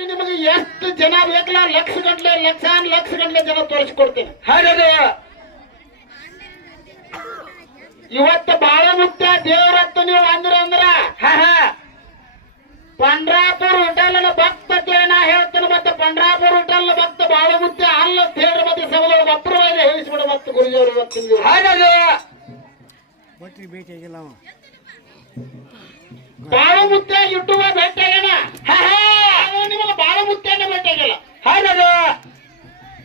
ನಿಮಗೆ ಎಷ್ಟು ಜನ ಬೇಕಲ್ಲ ಲಕ್ಷ ಗಂಟ್ಲೆ ಲಕ್ಷಾನ್ ಲಕ್ಷ ಗಂಟ್ಲೆ ಜನ ತೋರಿಸ್ಕೊಡ್ತೇನೆ. ಹೌದದು? ಇವತ್ತು ಬಾಳ ಮುಖ್ಯ ದೇವರತ್ತು ನೀವು ಅಂದ್ರ ಅಂದ್ರ? ಪಂಡ್ರಾಪುರ್ ಹೋಟೆಲ್ ಭಕ್ತ ನಾ ಹೇಳ್ತೇನೆ ಮತ್ತೆ ಪಂಡ್ರಾಪುರ ಹೋಟೆಲ್ ಭಕ್ತ ಬಾಳ ಮುಖ್ಯ ಅಲ್ಲ ದೇವ್ರ ಮತ್ತೆ ಸಮುದ್ರ ಅಪ್ರವಾದ ಹೇಳಿಸ್ಬಿಡ ಮತ್ತೆ ಗುರುಜಿಯವರು. ಹೌದದು? ಒಟ್ಟಿಗೆ ಭೇಟಿಯಾಗಿಲ್ಲ ಬಾಳ ಮುಖ್ಯ ಯೂಟ್ಯೂಬ್ ಭೇಟಿಯಾಗಣ ಹಾ ಹಾ ನಿಮಗೆ ಬಾಳ ಮುಖ್ಯನೇ ಭೇಟಿಯಾಗಿಲ್ಲ ಹೌದದು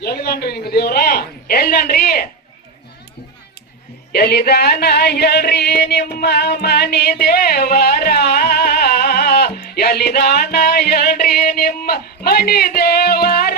ಎಲ್ಲಿದನ್ರಿ ನಿಮ್ಗೆ ದೇವ್ರ? ಎಲ್ಲನ್ರಿ ಎಲ್ಲಿದಾನ ಹೇಳ್ರಿ ನಿಮ್ಮ ಮನಿ ದೇವರ? ಎಲ್ಲಿದಾನ ಹೇಳ್ರಿ ನಿಮ್ಮ ಮನಿ ದೇವರ?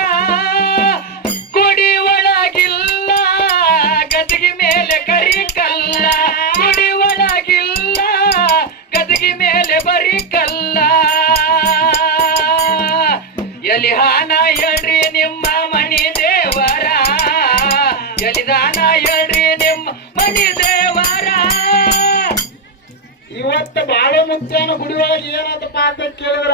ಇವತ್ತು ಬಾಳೆ ಮುಖ್ಯನ ಗುಡಿ ಏನಾದಪ್ಪ ಏನಾಯ್ತಪ್ಪ ಅಂತ ಕೇಳಿದ್ರ?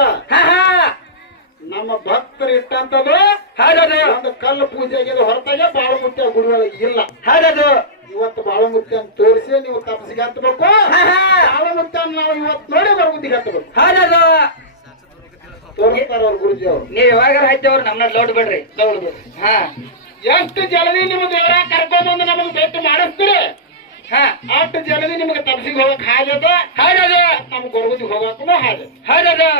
ನಮ್ಮ ಭಕ್ತರು ಇಟ್ಟಂತದ್ದು ಹೌದದು. ಒಂದು ಕಲ್ಲು ಪೂಜೆ ಆಗಿದೆ ಹೊರತಾಗೆ ಬಾಳ ಮುಖ್ಯ ಗುಡಿ ಒಳಗೆ ಇಲ್ಲ. ಹೌದದು. ಇವತ್ತು ಬಾಳ ಮುಖ್ಯ ಅಂತ ತೋರಿಸಿ ನೀವು ತಪಸ್ಸಿಗೆ ಹತ್ತಬೇಕು. ಬಾಳ ಮುಖ್ಯ ನಾವು ಇವತ್ತು ನೋಡಿ ಬರಗುದಿಗೆ ಹತ್ತಬೇಕು. ಹೌದದು. ತೋರಿಸ್ತಾರ ಅವ್ರ ಗುರುಜಿ ಅವ್ರು. ನೀವ್ ಯಾವಾಗ ಹಾಯ್ತೇವ್ರ ನಮ್ನ ಲೋಡ್ ಬಿಡ್ರಿ. ಹೌದು ಹಾ. ಎಷ್ಟು ಜಲ್ದಿ ನಿಮ್ಮ ದೇವರ ಕರ್ಕೊಂಡ್ಬಂದು ನಮಗೆ ಭೇಟಿ ಮಾಡಿಸ್ತೀರಿ? ಅಷ್ಟು ಜನದಿ ನಿಮ್ಗೆ ತಪಸ್ಸಿಗೆ ಹೋಗಕ್ ಹಾಜದ ಹೌದದು ನಮ್ ಗೊರಗುದಿಗೆ ಹೋಗಕ್ಕೂ ಹಾಗೆ ಹೌದದು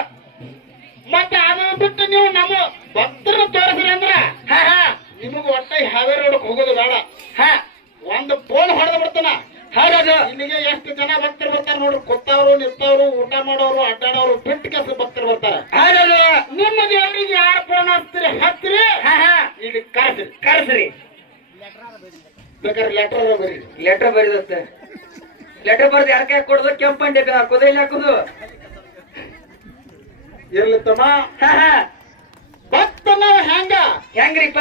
ಮತ್ತೆ ಅದನ್ನ ಬಿಟ್ಟು ನೀವು ನಮ್ಮ ಭಕ್ತರ ತೋರಿಸ್ರಿ ಅಂದ್ರ? ಹಾ ಹಾ. ನಿಮಗೆ ಒಟ್ಟ ಹಾವೇರಿ ರೋಡಕ್ ಹೋಗೋದು ಬೇಡ. ಹಾ. ಒಂದು ಫೋನ್ ಹೊಡೆದು ಬಿಡ್ತಾನ. ಹೌದದು ಇಲ್ಲಿಗೆ ಎಷ್ಟು ಜನ ಭಕ್ತರು ಬರ್ತಾರ ನೋಡ್ರಿ. ಕೊತ್ತವರು ನಿಂತವ್ರು ಊಟ ಮಾಡೋರು ಅಡ್ಡಾಡೋರು ಬಿಟ್ಟು ಕೆಲಸ ಭಕ್ತರು ಬರ್ತಾರೆ. ಹೌದದು ನಿಮ್ಮ ದೇವರಿಗೆ ಯಾರು ಫೋನ್ ಹಚ್ತೀರಿ ಹಚ್ತೀರಿ ಹಾ ಹಾ. ಇಲ್ಲಿ ಕರೆಸ್ರಿ. ಕರ್ಸ್ರಿ. ಬೇಕಾದ್ರೆ ಲೆಟರ್ ಬರೀ ಲೆಟರ್ ಬರೀದತ್ತೆ ಲೆಟರ್ ಬರ್ದು ಯಾರ ಕೈ ಕೊಡೋದು? ಕೆಂಪಂಡೆ ಕುದೈಲಿ ಹಾಕೋದು ಇಲ್ಲಿ ಹಾಕೋದು? ಹಾ ಭಕ್ತ ನಾವು ಹೆಂಗ ಹೆಂಗ್ರಿಪ್ಪ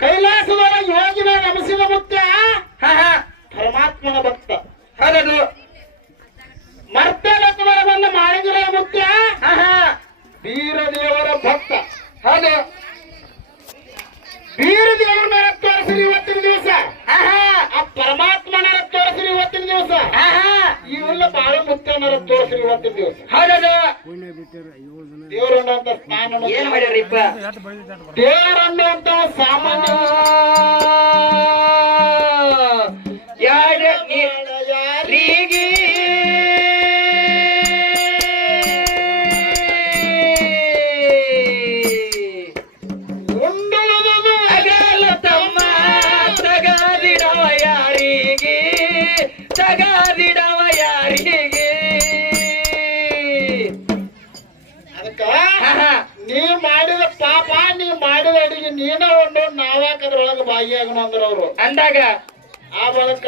ಕೈಲಾಸದೊಳಗೆ ಯೋಗಿನ ನಮಸಿದ ಮುಖ್ಯ ಹಾ ಪರಮಾತ್ಮನ ಭಕ್ತ. ಹೌದದು. ಮರ್ತಲಕ್ಕವರ ಬಂದ ಮಾಳಿಗರ ಮುಖ್ಯ? ಹಾ ಹಾ. ವೀರ ಭಕ್ತ. ಹೌದು. ಬೀರದೇವರ ತೋರಿಸ್ರಿ ಹಾ ಆ ಪರಮಾತ್ಮನ ತೋರಿಸ್ರಿ ಇವತ್ತಿನ ದಿವಸ. ಇವೆಲ್ಲ ಬಹಳ ಮುಖ್ಯನ ತೋರಿಸ್ರಿ ಇವತ್ತಿನ ದಿವಸ. ಹೌದದು. ಸ್ನಾನ ಏನ್ ಎಷ್ಟು ಬೈದಿದ್ದು ಅಷ್ಟು ಬರ್ತದೆ. ದೇವರನ್ನಂತ ಸಾಮಾನ್ಯ ತಗದಿಡವ ಯಾರಿಗೆ ಅದಕ್ಕ ನೀ ಮಾಡಿದ ಪಾಪ ನೀ ಮಾಡಿದ ಅಡಿಗೆ ನೀನ ಒಂದು ನಾವಾಕದ್ರೊಳಗ ಅದ್ರೊಳಗೆ ಭಾಗಿಯಾಗಣ ಅಂದ್ರ ಅವ್ರು. ಅಂದಾಗ ಆ ಬಳಕ